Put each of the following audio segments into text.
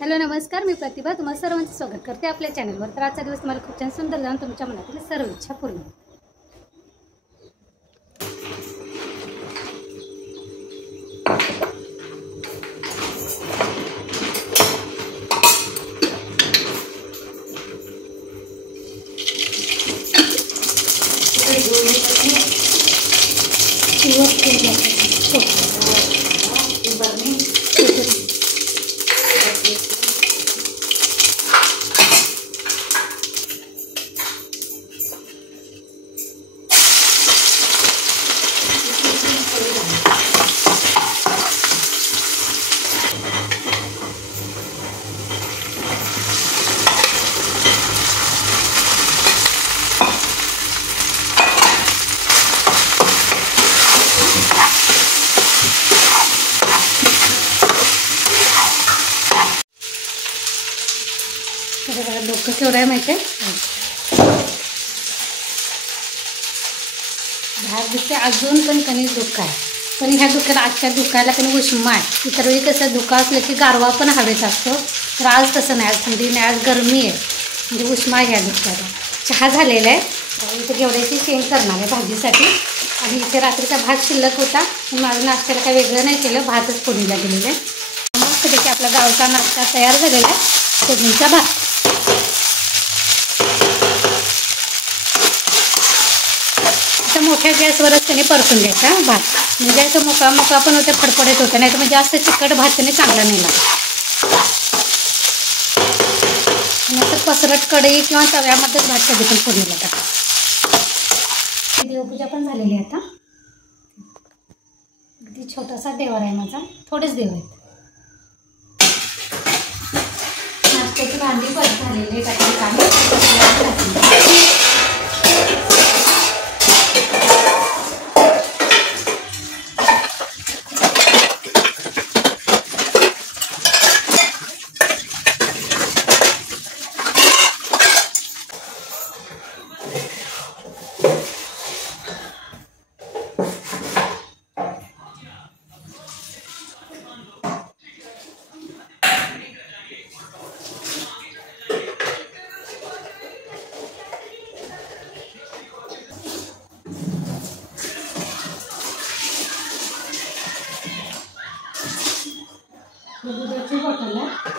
Hello नमस्कार, मी प्रतिभा तुम्हाला सर्वांचं स्वागत करते आपल्या चॅनलवर। तर आजचा दिवस तुम्हाला खूप छान सुंदर जाऊन तुमच्या मनातील सर्व इच्छा पूर्ण डोकं केवढं आहे माहिती आहे। बाहेर दिसते अजून पण कणिक धुकं आहे, पण ह्या धुक्याला आजच्या धुक्याला कणी उष्मा आहे। इतर वेळी कसं धुकं असलं की गारवा पण हवेत असतो, तर आज तसं नाही, आज थंडी नाही, आज गरमी आहे, म्हणजे उष्मा आहे ह्या धुक्याला। चहा झालेला आहे, इथे घेवड्याची शेंग करणार आहे भाजीसाठी, आणि इथे रात्रीचा भात शिल्लक होता, माझं नाश्त्याला काही वेगळं नाही केलं, भातच फोडणीला गेलेलं आहे। मस्तपैकी आपला गावचा नाश्ता तयार झालेला आहे, फोडणीचा भात। मोठ्या गॅसवरच त्याने परतून घ्यायचा भात, म्हणजे असं मोकळा पण होते, फडफडीत होतं, नाही तर म्हणजे जास्त चिकट भात त्याने चांगला नाही लागत। असं पसरट कढई किंवा तव्यामध्येच भात कधी पण फोडणीला टाका। देवपूजा पण झालेली आहे आता, अगदी छोटासा देवर आहे माझा, थोडेच देव आहेत। नाश्त्याची भांडी पण झालेली दुधाची बॉटल आहे,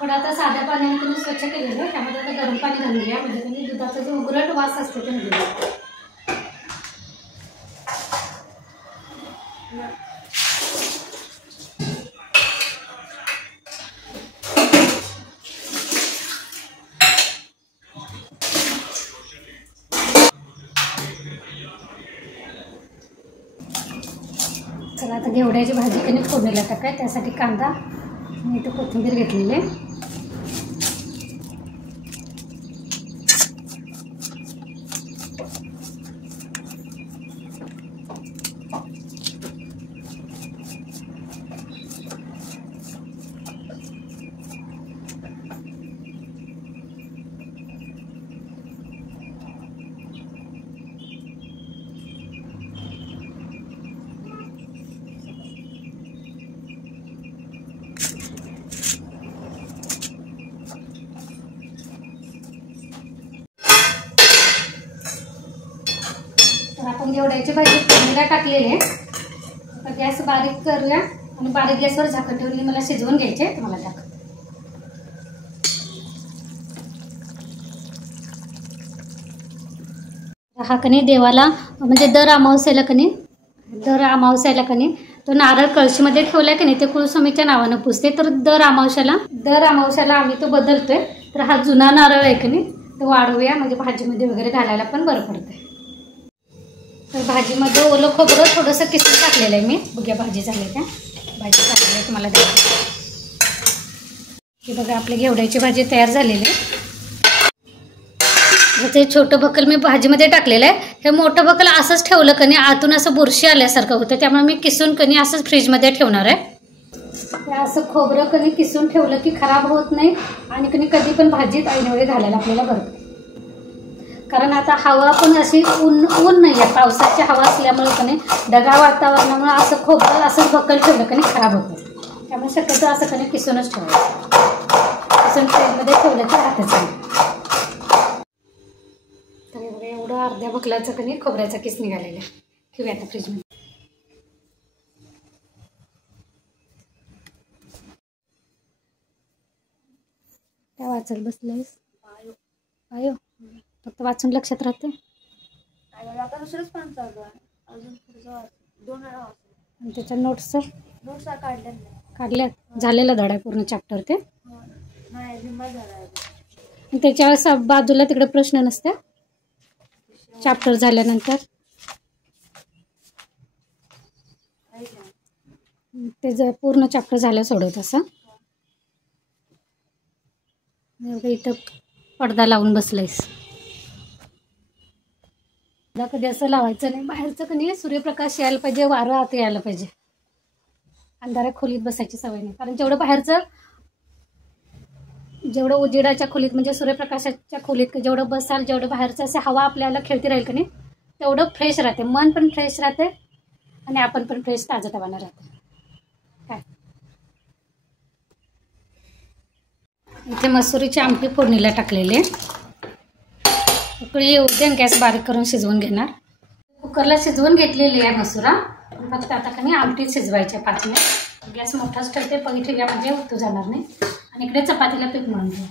पण आता साध्या पाण्याने तुम्ही स्वच्छ केलेलं आहे, त्यामध्ये आता गरम पाणी घालूया, म्हणजे तुम्ही दुधाचा जो उघरट वास असतो तो निघून जातो। चला आता घेवड्याची भाजी कधी फोडणीला टाकाय, त्यासाठी कांदा आणि इथे कोथिंबीर घेतलेली आहे। आपण घेवड्याची भाजी फोडणीला टाकलेली आहे, आता गॅस बारीक करूया आणि बारीक गॅसवर झाकण ठेवून मला शिजवून घ्यायचे, तुम्हाला दाखवते। हा कणी देवाला म्हणजे दर अमावस्याला कणी तो नारळ कळशीमध्ये ठेवलाय कणी ते कुलस्वामीच्या नावानं पुजते, तर दर अमावस्याला आम्ही तो बदलतोय। तर हा जुना नारळ आहे कणी तो वाढवूया, म्हणजे भाजीमध्ये वगैरे घालायला पण बरं पडतंय। तर भाजीमध्ये ओलं खोबरं थोडंसं किसून टाकलेलं आहे मी, बघूया भाजी झाली त्या भाजी टाकलेली आहे तुम्हाला दाखवते। हे बघा आपली घेवड्याची भाजी तयार झालेली आहे। ह्याचं छोटं बकल मी भाजीमध्ये टाकलेलं आहे, हे मोठं बकल असंच ठेवलं कणी आतून असं बुरशी आल्यासारखं होतं, त्यामुळे मी किसून कणी असंच फ्रीजमध्ये ठेवणार आहे। असं खोबरं कणी किसून ठेवलं की खराब होत नाही, आणि कणी कधी पण भाजीत ऐनवेळी घालायला आपल्याला बरं, कारण आता हवा पण अशी ऊन नाही आहे, पावसाची हवा असल्यामुळे कणी ढगाळ वातावरणामुळे असं खोबरं असंच बकल ठेवलं कणी खराब होतं, त्यामुळे शक्यतो असं कणी किसूनच ठेवायचं। वाचन ट्रेमध्ये ठेवलं की राहतच नाही. तर एवढं अर्ध्या बकलाचं कणी खोबऱ्याचा किस निघालेला आहे. ठेवूया आता फ्रीजमध्ये. काय वाचत बसलेस? आयो फक्त वाचून लक्षात राहते. आता दुसरंच पान चालू आहे. अजून पुढचं 2 वेळा वाचलं. आणि त्याच्या नोट्स काढल्यात. झालेला धडा आहे पूर्ण चॅप्टर ते. नाही निम्मा झाला आहे. आणि त्याच्या बाजूला तिकडे प्रश्न नसते चॅप्टर झाल्यानंतर. ते जर पूर्ण चॅप्टर झालं सोडवत असं. इथं पडदा लावून बसलायस. कधी असं लावायचं नाही. बाहेरचं कधी सूर्यप्रकाश यायला पाहिजे, वारं आत यायला पाहिजे. अंधाऱ्या खोलीत बसायची सवय नाही. कारण जेवढं बाहेरचं जेवढं उजेडाच्या खोलीत म्हणजे सूर्यप्रकाशाच्या खोलीत जेवढं बसाल, जेवढं बाहेरचं असे हवा आपल्याला खेळती राहील का नाही तेवढं फ्रेश राहते. मन पण फ्रेश राहते आणि आपण पण फ्रेश ताजंतवानं राहते. काय इथे मसुरीची आमटी फोडणीला टाकलेली आहे. उकळी येऊ दे, गॅस बारीक करून शिजवून घेणार. कुकरला शिजवून घेतलेली आहे मसुरा. फक्त आता कमी आमटीत शिजवायचे 5 मिनिट. गॅस मोठाच ठेवते, पगी ठेवूया म्हणजे उतू जाणार नाही. आणि इकडे चपातीला पीठ मळून घेऊ.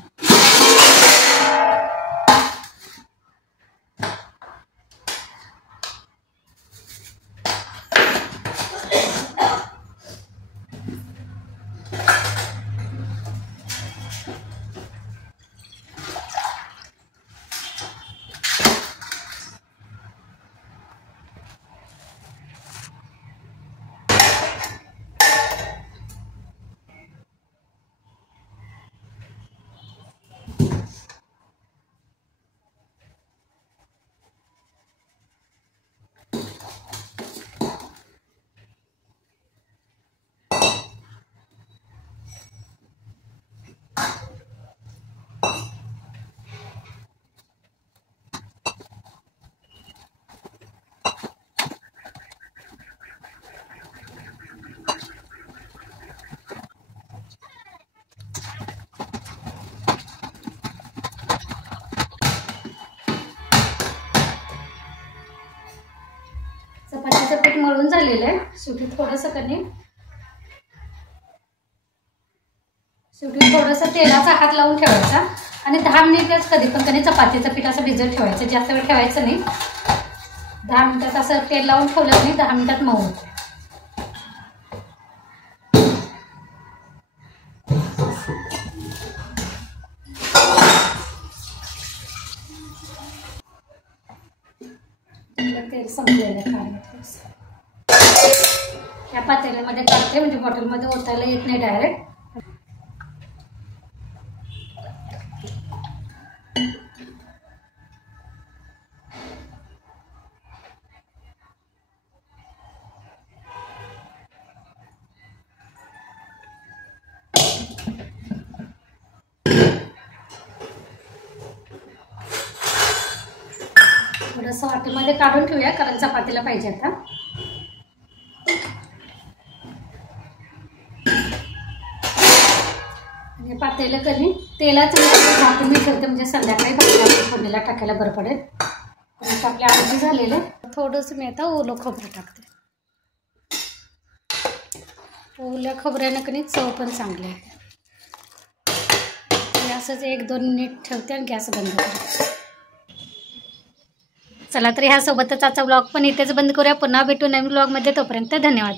चपातीचं पीठ मळून झालेलं आहे. शेवटी थोडंसं तेलाचा हात लावून ठेवायचा आणि 10 मिनिटच कधी पण चपातीचं पीठ असं भिजत ठेवायचं. जास्त वेळ ठेवायचं नाही. 10 मिनिटात असं तेल लावून ठेवलं नाही 10 मिनिटात मऊ होतं. तेल संपलेलं आहे. या पातेल्यामध्ये काढते म्हणजे बॉटलमध्ये ओतायला येत नाही डायरेक्ट. थोडंसं वाटीमध्ये काढून ठेवूया कारण चपातीला पाहिजे आता. आणि पातेलं तेलाचं झाकून मी ठेवते म्हणजे संध्याकाळी भाजीला फोडणीला टाकायला बरं पडेल. आता आपल्या आमटी झालेलं थोडंसं मी आता ओलं खोबरं टाकते. ओल्या खोबऱ्यानं चव पण चांगली आहे. असंच 1-2 मिनिट ठेवते आणि गॅस बंद करते. चला तर ह्यासोबतच आजचा ब्लॉग पण इथेच बंद करूया. पुन्हा भेटू नवीन ब्लॉगमध्ये. तोपर्यंत धन्यवाद.